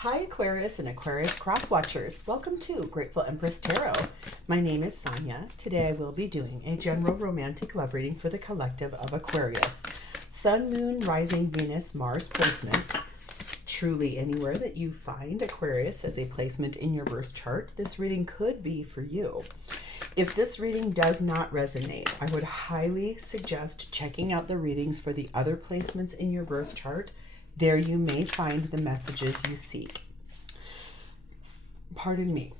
Hi Aquarius and Aquarius cross watchers. Welcome to Grateful Empress Tarot. My name is Sonia. Today I will be doing a general romantic love reading for the collective of Aquarius. Sun, Moon, Rising, Venus, Mars placements. Truly anywhere that you find Aquarius as a placement in your birth chart, this reading could be for you. If this reading does not resonate, I would highly suggest checking out the readings for the other placements in your birth chart. There you may find the messages you seek. Pardon me.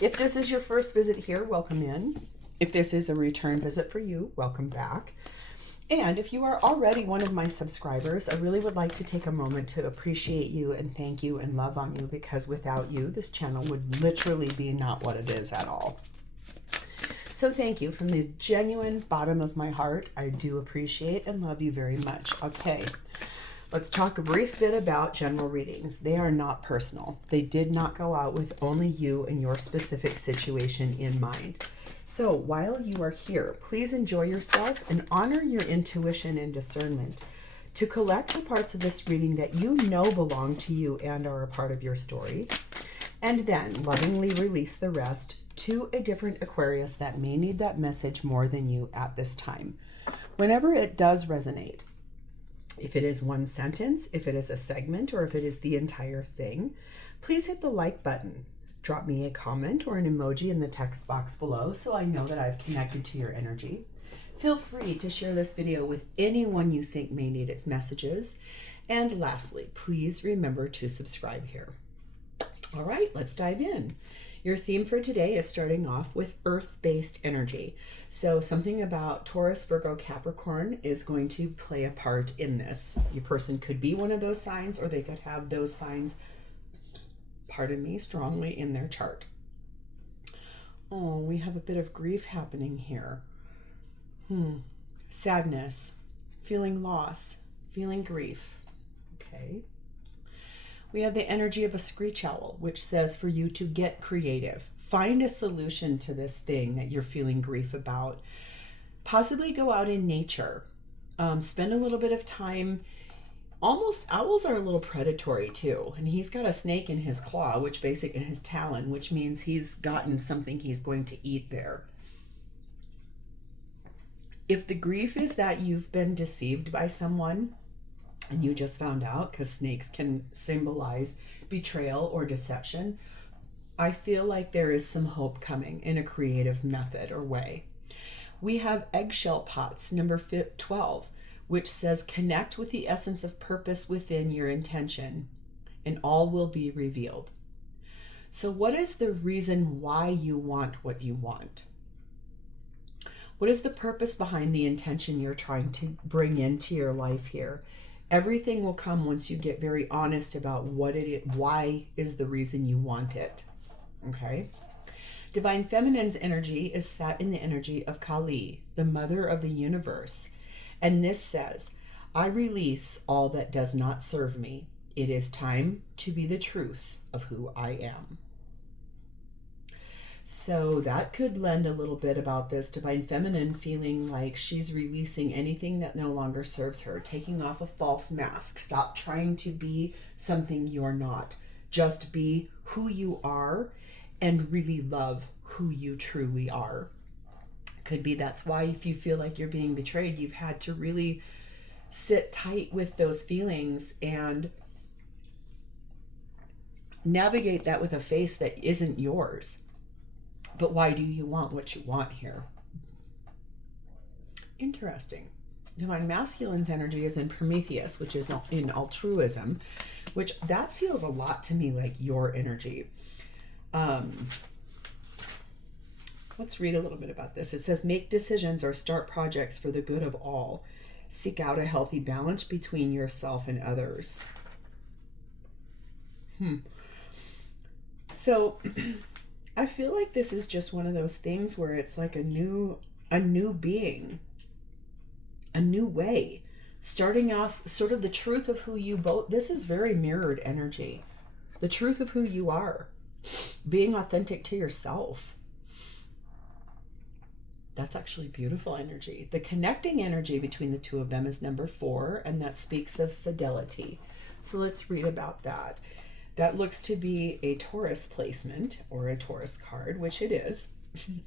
If this is your first visit here, welcome in. If this is a return visit for you, welcome back. And if you are already one of my subscribers, I really would like to take a moment to appreciate you and thank you and love on you, because without you, this channel would literally be not what it is at all. So thank you from the genuine bottom of my heart. I do appreciate and love you very much. Okay, let's talk a brief bit about general readings. They are not personal. They did not go out with only you and your specific situation in mind. So while you are here, please enjoy yourself and honor your intuition and discernment to collect the parts of this reading that you know belong to you and are a part of your story, and then lovingly release the rest to a different Aquarius that may need that message more than you at this time. Whenever it does resonate, if it is one sentence, if it is a segment, or if it is the entire thing, please hit the like button. Drop me a comment or an emoji in the text box below so I know that I've connected to your energy. Feel free to share this video with anyone you think may need its messages. And lastly, please remember to subscribe here. All right, let's dive in. Your theme for today is starting off with earth-based energy. So something about Taurus, Virgo, Capricorn is going to play a part in this. Your person could be one of those signs, or they could have those signs, pardon me, strongly in their chart. Oh, we have a bit of grief happening here. Sadness, feeling loss, feeling grief. Okay. We have the energy of a screech owl, which says for you to get creative. Find a solution to this thing that you're feeling grief about. Possibly go out in nature. Spend a little bit of time. Almost, owls are a little predatory too. And he's got a snake in his claw, which basically in his talon, which means he's gotten something he's going to eat there. If the grief is that you've been deceived by someone, and you just found out, because snakes can symbolize betrayal or deception, I feel like there is some hope coming in a creative method or way. We have eggshell pots, number 12, which says connect with the essence of purpose within your intention, and all will be revealed. So what is the reason why you want what you want? What is the purpose behind the intention you're trying to bring into your life here? Everything will come once you get very honest about what it is, why is the reason you want it. Okay? Divine Feminine's energy is set in the energy of Kali, the mother of the universe. And this says, I release all that does not serve me. It is time to be the truth of who I am. So that could lend a little bit about this Divine Feminine feeling like she's releasing anything that no longer serves her, taking off a false mask. Stop trying to be something you're not. Just be who you are and really love who you truly are. Could be that's why if you feel like you're being betrayed, you've had to really sit tight with those feelings and navigate that with a face that isn't yours. But why do you want what you want here? Interesting. Divine Masculine's energy is in Prometheus, which is in altruism, which that feels a lot to me like your energy. Let's read a little bit about this. It says, make decisions or start projects for the good of all. Seek out a healthy balance between yourself and others. So I feel like this is just one of those things where it's like a new being, a new way, starting off sort of the truth of who you both, this is very mirrored energy, the truth of who you are, being authentic to yourself. That's actually beautiful energy. The connecting energy between the two of them is number 4, and that speaks of fidelity. So let's read about that. That looks to be a Taurus placement or a Taurus card, which it is.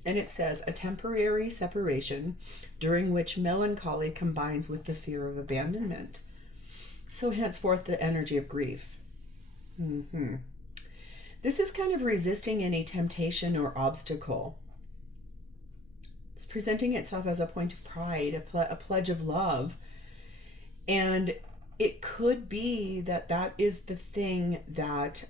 And it says, a temporary separation during which melancholy combines with the fear of abandonment. So henceforth, the energy of grief. This is kind of resisting any temptation or obstacle. It's presenting itself as a point of pride, a pledge of love. And it could be that that is the thing that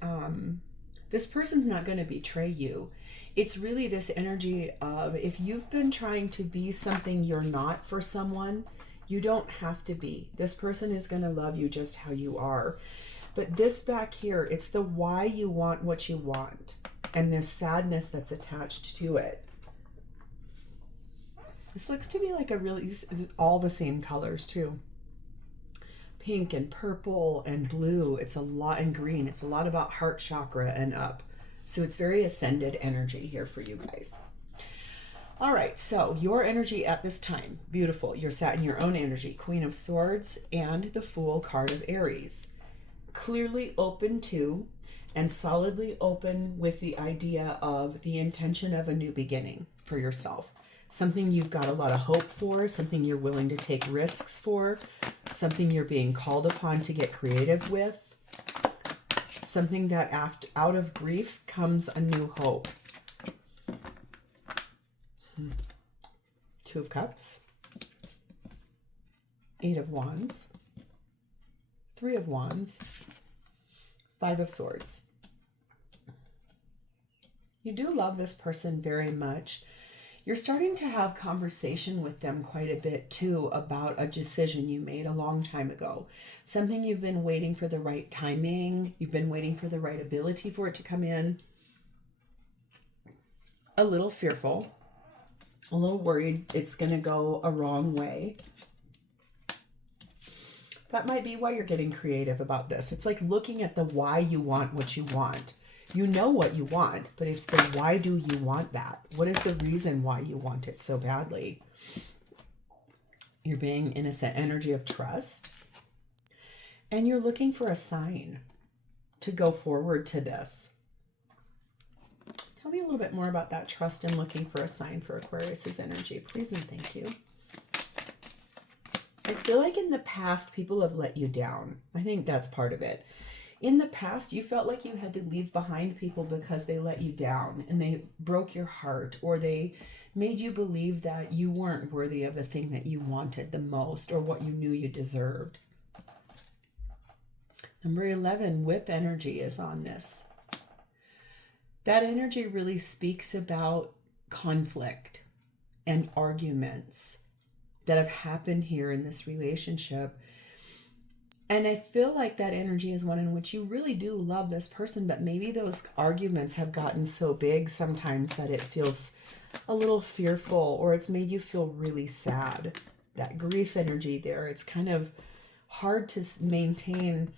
this person's not going to betray you. It's really this energy of, if you've been trying to be something you're not for someone, you don't have to be. This person is going to love you just how you are. But this back here, it's the why you want what you want and the sadness that's attached to it. This looks to be like a really, all the same colors too. Pink and purple and blue. It's a lot, and green. It's a lot about heart chakra and up. So it's very ascended energy here for you guys. All right, so your energy at this time, beautiful. You're sat in your own energy. Queen of Swords and the Fool card of Aries. Clearly open to and solidly open with the idea of the intention of a new beginning for yourself. Something you've got a lot of hope for, something you're willing to take risks for, something you're being called upon to get creative with, something that out of grief comes a new hope. Two of Cups, Eight of Wands, Three of Wands, Five of Swords. You do love this person very much. You're starting to have conversation with them quite a bit too about a decision you made a long time ago. Something you've been waiting for the right timing. You've been waiting for the right ability for it to come in. A little fearful. A little worried it's going to go a wrong way. That might be why you're getting creative about this. It's like looking at the why you want what you want. You know what you want, but it's the why do you want that? What is the reason why you want it so badly? You're being in a set energy of trust. And you're looking for a sign to go forward to this. Tell me a little bit more about that trust and looking for a sign for Aquarius's energy, please and thank you. I feel like in the past, people have let you down. I think that's part of it. In the past, you felt like you had to leave behind people because they let you down and they broke your heart, or they made you believe that you weren't worthy of the thing that you wanted the most or what you knew you deserved. Number 11, whip energy is on this. That energy really speaks about conflict and arguments that have happened here in this relationship. And I feel like that energy is one in which you really do love this person, but maybe those arguments have gotten so big sometimes that it feels a little fearful, or it's made you feel really sad. That grief energy there, it's kind of hard to maintain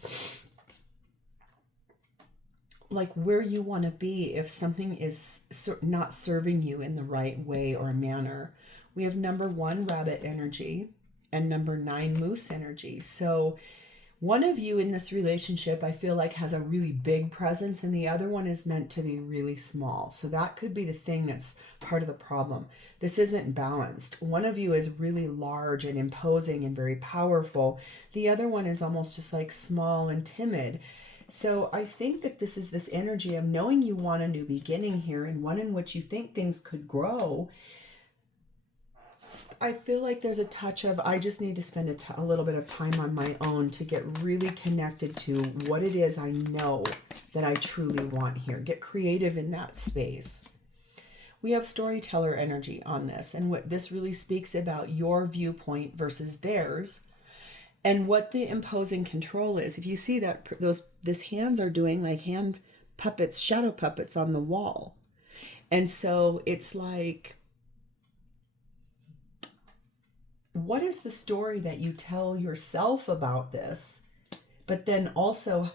like where you want to be if something is not serving you in the right way or manner. We have number 1, rabbit energy, and number 9, moose energy. So one of you in this relationship, I feel like, has a really big presence, and the other one is meant to be really small. So that could be the thing that's part of the problem. This isn't balanced. One of you is really large and imposing and very powerful. The other one is almost just like small and timid. So I think that this is this energy of knowing you want a new beginning here, and one in which you think things could grow. I feel like there's a touch of, I just need to spend a little bit of time on my own to get really connected to what it is I know that I truly want here. Get creative in that space. We have storyteller energy on this, and what this really speaks about your viewpoint versus theirs, and what the imposing control is. If you see that this hands are doing like hand puppets, shadow puppets on the wall. And so it's like, what is the story that you tell yourself about this? But then also,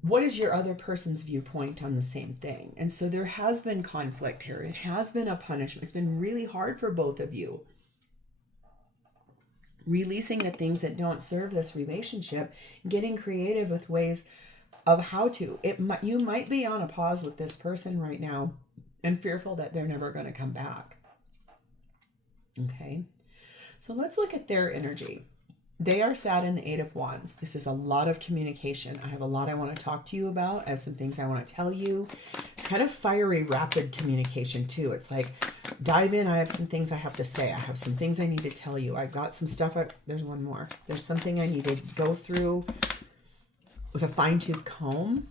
what is your other person's viewpoint on the same thing? And so there has been conflict here. It has been a punishment. It's been really hard for both of you. Releasing the things that don't serve this relationship, getting creative with ways of how to. You might be on a pause with this person right now and fearful that they're never going to come back. Okay, so let's look at their energy. They are sat in the Eight of Wands. This is a lot of communication. I have a lot I want to talk to you about. I have some things I want to tell you. It's kind of fiery, rapid communication too. It's like, dive in. I have some things I have to say. I have some things I need to tell you. I've got some stuff. There's one more. There's something I need to go through with a fine-tooth comb.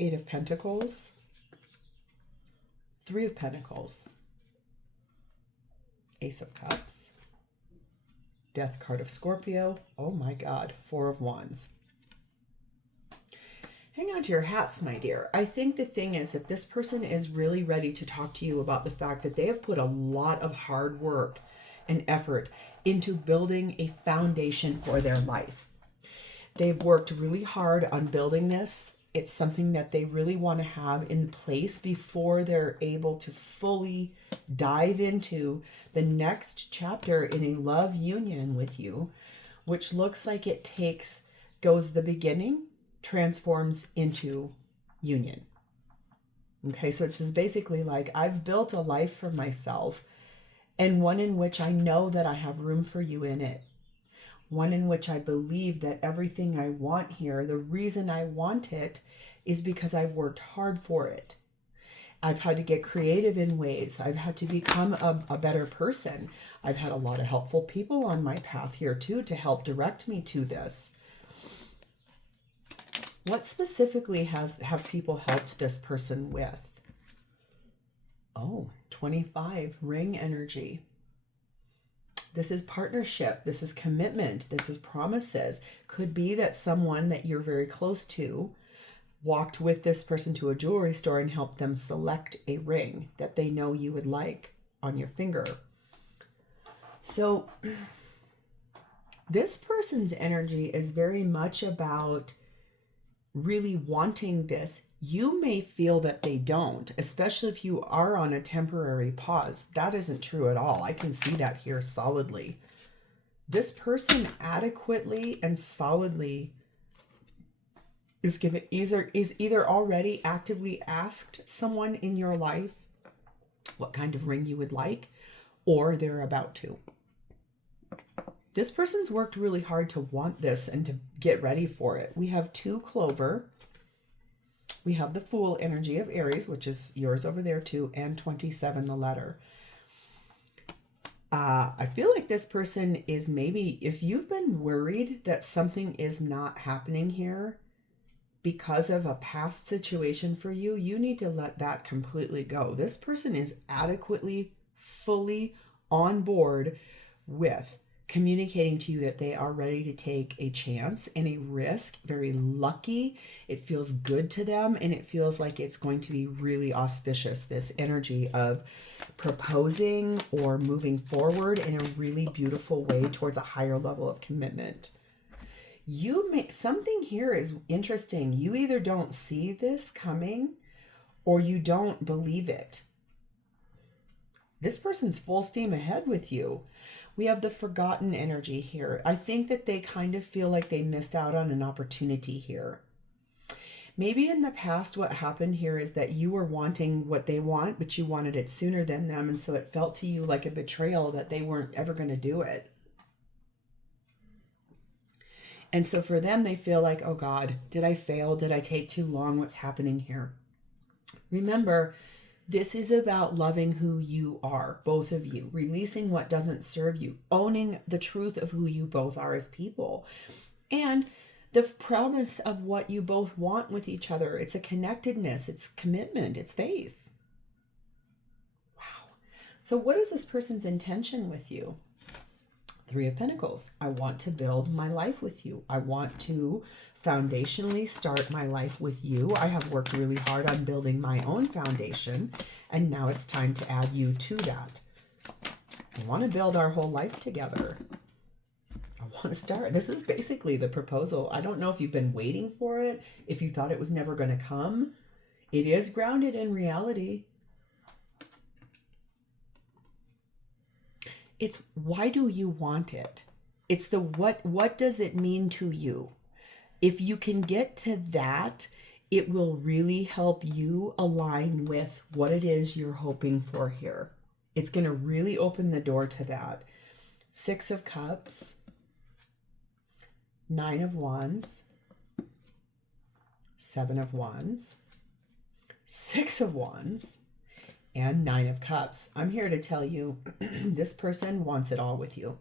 Eight of Pentacles. Three of Pentacles. Ace of Cups. Death card of Scorpio. Oh my God. Four of Wands. Hang on to your hats, my dear. I think the thing is that this person is really ready to talk to you about the fact that they have put a lot of hard work and effort into building a foundation for their life. They've worked really hard on building this. It's something that they really want to have in place before they're able to fully dive into the next chapter in a love union with you, which looks like it goes the beginning, transforms into union. Okay, so it's basically like, I've built a life for myself, and one in which I know that I have room for you in it. One in which I believe that everything I want here, the reason I want it is because I've worked hard for it. I've had to get creative in ways. I've had to become a better person. I've had a lot of helpful people on my path here too to help direct me to this. What specifically have people helped this person with? Oh, 25, ring energy. This is partnership. This is commitment. This is promises. Could be that someone that you're very close to walked with this person to a jewelry store and helped them select a ring that they know you would like on your finger. So this person's energy is very much about really wanting this. You may feel that they don't, especially if you are on a temporary pause. That isn't true at all. I can see that here solidly. This person adequately and solidly is either already actively asked someone in your life what kind of ring you would like, or they're about to. This person's worked really hard to want this and to get ready for it. We have 2 clover. We have the Fool energy of Aries, which is yours over there too, and 27, the letter. I feel like this person is maybe, if you've been worried that something is not happening here because of a past situation for you, you need to let that completely go. This person is adequately, fully on board with communicating to you that they are ready to take a chance and a risk, very lucky. It feels good to them, and it feels like it's going to be really auspicious, this energy of proposing or moving forward in a really beautiful way towards a higher level of commitment. Something here is interesting. You either don't see this coming or you don't believe it. This person's full steam ahead with you. We have the Forgotten energy here. I think that they kind of feel like they missed out on an opportunity here. Maybe in the past what happened here is that you were wanting what they want, but you wanted it sooner than them, and so it felt to you like a betrayal that they weren't ever going to do it. And so for them, they feel like, oh God, did I fail? Did I take too long? What's happening here? Remember, this is about loving who you are, both of you, releasing what doesn't serve you, owning the truth of who you both are as people, and the promise of what you both want with each other. It's a connectedness, it's commitment, it's faith. Wow. So what is this person's intention with you? 3 of Pentacles. I want to build my life with you. I want to foundationally start my life with you. I have worked really hard on building my own foundation, and now it's time to add you to that. I want to build our whole life together. I want to start. This is basically the proposal. I don't know if you've been waiting for it, if you thought it was never going to come. It is grounded in reality. It's why do you want it? It's the what does it mean to you? If you can get to that, it will really help you align with what it is you're hoping for here. It's going to really open the door to that. 6 of Cups, 9 of Wands, 7 of Wands, 6 of Wands, and 9 of Cups. I'm here to tell you, this person wants it all with you.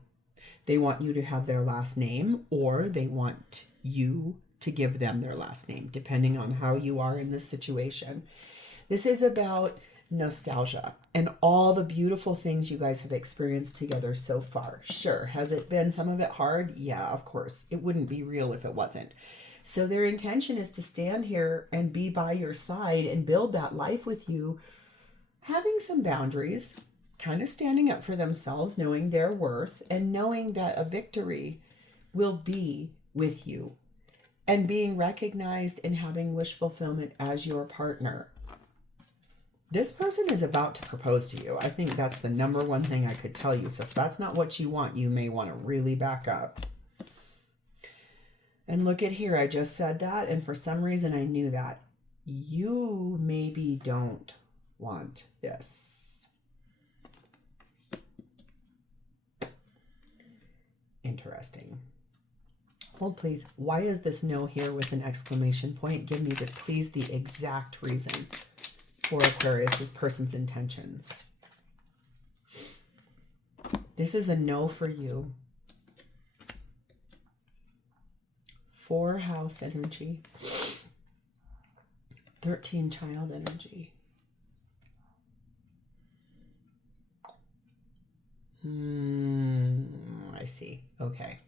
They want you to have their last name, or they want you to give them their last name, depending on how you are in this situation. This is about nostalgia and all the beautiful things you guys have experienced together so far. Sure, has it been some of it hard? Yeah, of course. It wouldn't be real if it wasn't. So their intention is to stand here and be by your side and build that life with you, having some boundaries, kind of standing up for themselves, knowing their worth, and knowing that a victory will be with you, and being recognized and having wish fulfillment as your partner. This person is about to propose to you. I think that's the number one thing I could tell you. So if that's not what you want, you may want to really back up. And look at here, I just said that, and for some reason I knew that. You maybe don't want this. Interesting. Hold please. Why is this no here with an exclamation point? Give me please the exact reason for Aquarius, this person's intentions. This is a no for you. 4 house energy. 13 child energy. I see. Okay.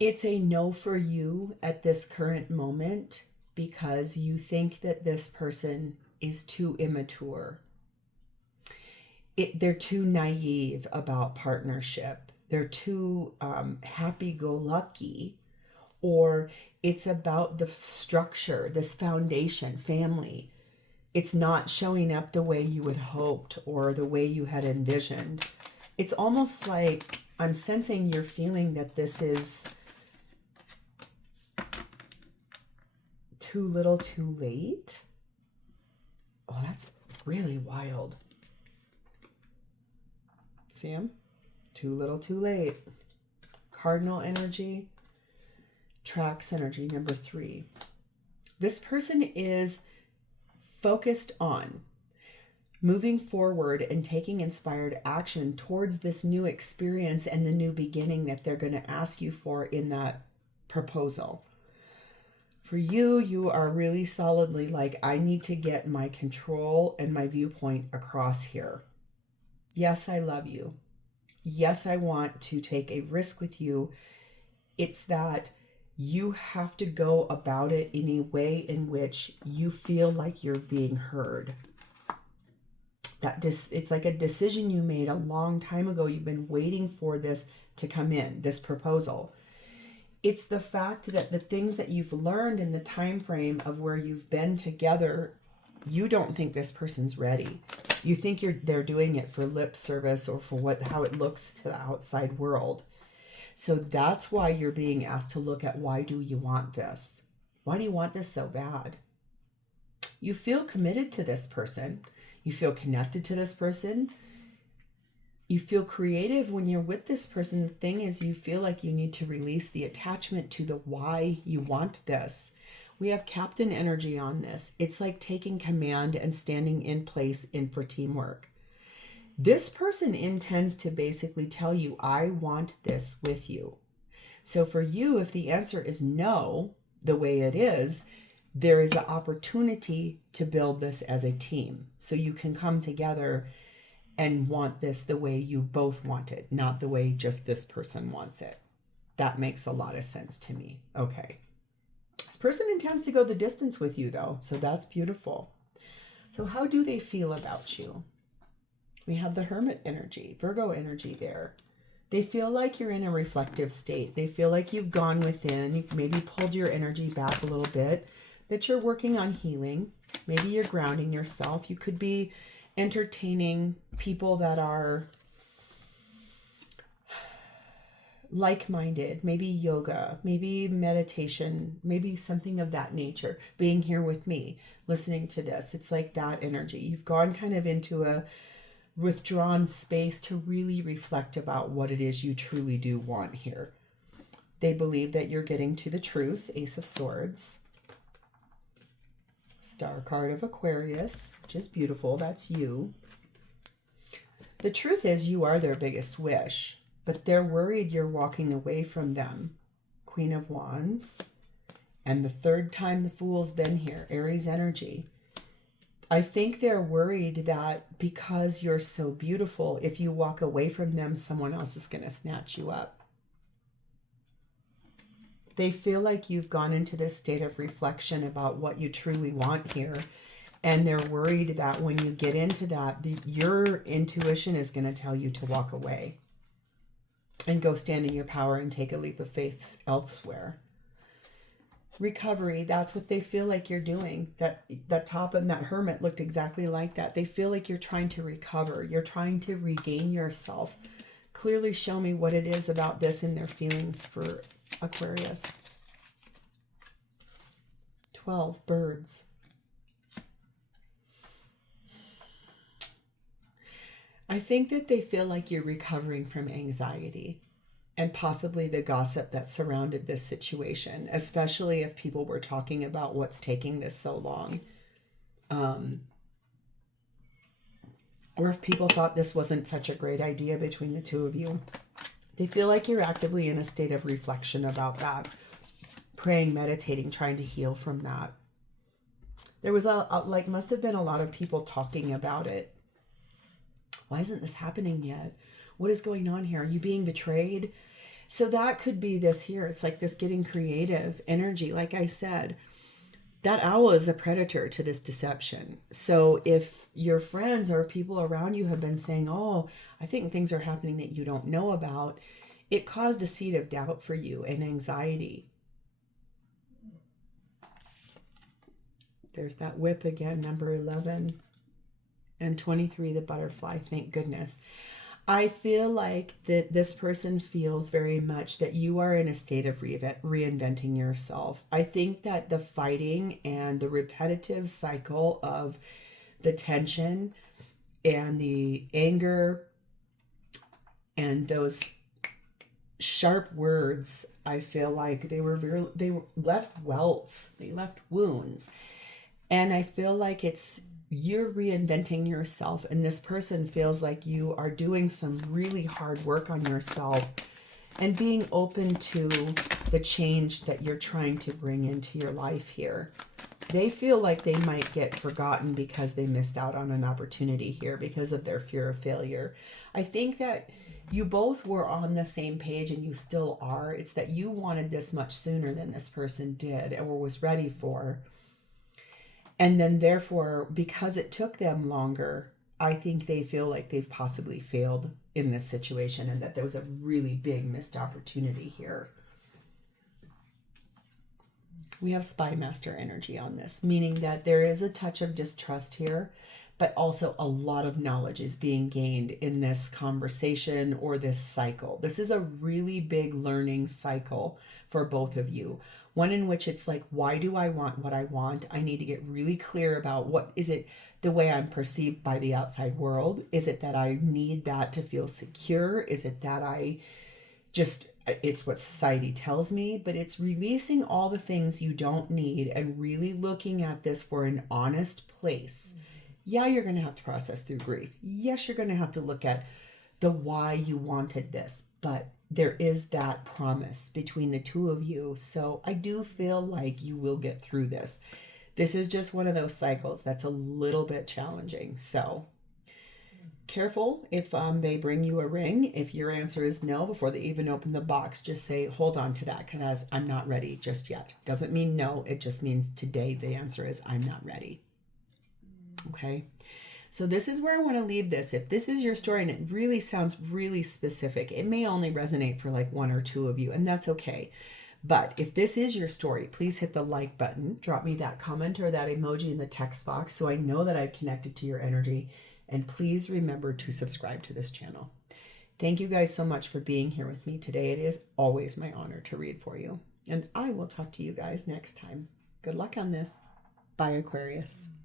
It's a no for you at this current moment because you think that this person is too immature. They're too naive about partnership. They're too happy-go-lucky, or it's about the structure, this foundation, family. It's not showing up the way you had hoped or the way you had envisioned. It's almost like I'm sensing you're feeling that this is too little too late. Oh, that's really wild. See him? Too little too late. Cardinal energy. Tracks energy, number 3. This person is focused on moving forward and taking inspired action towards this new experience and the new beginning that they're going to ask you for in that proposal. For you, you are really solidly like, I need to get my control and my viewpoint across here. Yes, I love you. Yes, I want to take a risk with you. It's that you have to go about it in a way in which you feel like you're being heard. It's like a decision you made a long time ago. You've been waiting for this to come in, this proposal. It's the fact that the things that you've learned in the time frame of where you've been together, you don't think this person's ready. You think they're doing it for lip service or for how it looks to the outside world. So that's why you're being asked to look at, why do you want this? Why do you want this so bad? You feel committed to this person. You feel connected to this person. You feel creative when you're with this person. The thing is, you feel like you need to release the attachment to the why you want this. We have captain energy on this. It's like taking command and standing in place for teamwork. This person intends to basically tell you, I want this with you. So for you, if the answer is no, the way it is, there is an opportunity to build this as a team. So you can come together and want this the way you both want it, not the way just this person wants it. That makes a lot of sense to me. Okay. This person intends to go the distance with you, though, so that's beautiful. So how do they feel about you? We have the Hermit energy, Virgo energy there. They feel like you're in a reflective state. They feel like you've gone within. You've maybe pulled your energy back a little bit, that you're working on healing. Maybe you're grounding yourself. You could be entertaining people that are like-minded, maybe yoga, maybe meditation, maybe something of that nature, being here with me, listening to this. It's like that energy. You've gone kind of into a withdrawn space to really reflect about what it is you truly do want here. They believe that you're getting to the truth. Ace of Swords. Star card of Aquarius, which is beautiful. That's you. The truth is you are their biggest wish, but they're worried you're walking away from them. Queen of Wands. And the third time the Fool's been here, Aries energy. I think they're worried that because you're so beautiful, if you walk away from them, someone else is going to snatch you up. They feel like you've gone into this state of reflection about what you truly want here. And they're worried that when you get into that, your intuition is going to tell you to walk away and go stand in your power and take a leap of faith elsewhere. Recovery, that's what they feel like you're doing. That top and that Hermit looked exactly like that. They feel like you're trying to recover. You're trying to regain yourself. Clearly show me what it is about this and their feelings for Aquarius. 12, birds. I think that they feel like you're recovering from anxiety and possibly the gossip that surrounded this situation, especially if people were talking about what's taking this so long. Or if people thought this wasn't such a great idea between the two of you. They feel like you're actively in a state of reflection about that. Praying, meditating, trying to heal from that. There was must have been a lot of people talking about it. Why isn't this happening yet? What is going on here? Are you being betrayed? So that could be this here. It's like this getting creative energy. Like I said, that owl is a predator to this deception. So if your friends or people around you have been saying, oh, I think things are happening that you don't know about, it caused a seed of doubt for you and anxiety. There's that whip again, number 11. And 23, the butterfly, thank goodness. I feel like that this person feels very much that you are in a state of reinventing yourself. I think that the fighting and the repetitive cycle of the tension and the anger and those sharp words, I feel like they left welts, they left wounds. And I feel like you're reinventing yourself, and this person feels like you are doing some really hard work on yourself and being open to the change that you're trying to bring into your life here. They feel like they might get forgotten because they missed out on an opportunity here because of their fear of failure. I think that you both were on the same page, and you still are. It's that you wanted this much sooner than this person did or was ready for. And then therefore, because it took them longer, I think they feel like they've possibly failed in this situation and that there was a really big missed opportunity here. We have spy master energy on this, meaning that there is a touch of distrust here, but also a lot of knowledge is being gained in this conversation or this cycle. This is a really big learning cycle for both of you. One in which it's like, why do I want what I want? I need to get really clear about what is it the way I'm perceived by the outside world? Is it that I need that to feel secure? Is it that it's what society tells me? But it's releasing all the things you don't need and really looking at this for an honest place. Yeah, you're going to have to process through grief. Yes, you're going to have to look at the why you wanted this, but there is that promise between the two of you. So I do feel like you will get through this. This is just one of those cycles that's a little bit challenging. So careful if they bring you a ring. If your answer is no, before they even open the box, just say, hold on to that because I'm not ready just yet. Doesn't mean no. It just means today the answer is I'm not ready. Okay. So this is where I want to leave this. If this is your story and it really sounds really specific, it may only resonate for like one or two of you, and that's okay. But if this is your story, please hit the like button, drop me that comment or that emoji in the text box so I know that I've connected to your energy, and please remember to subscribe to this channel. Thank you guys so much for being here with me today. It is always my honor to read for you. And I will talk to you guys next time. Good luck on this. Bye, Aquarius.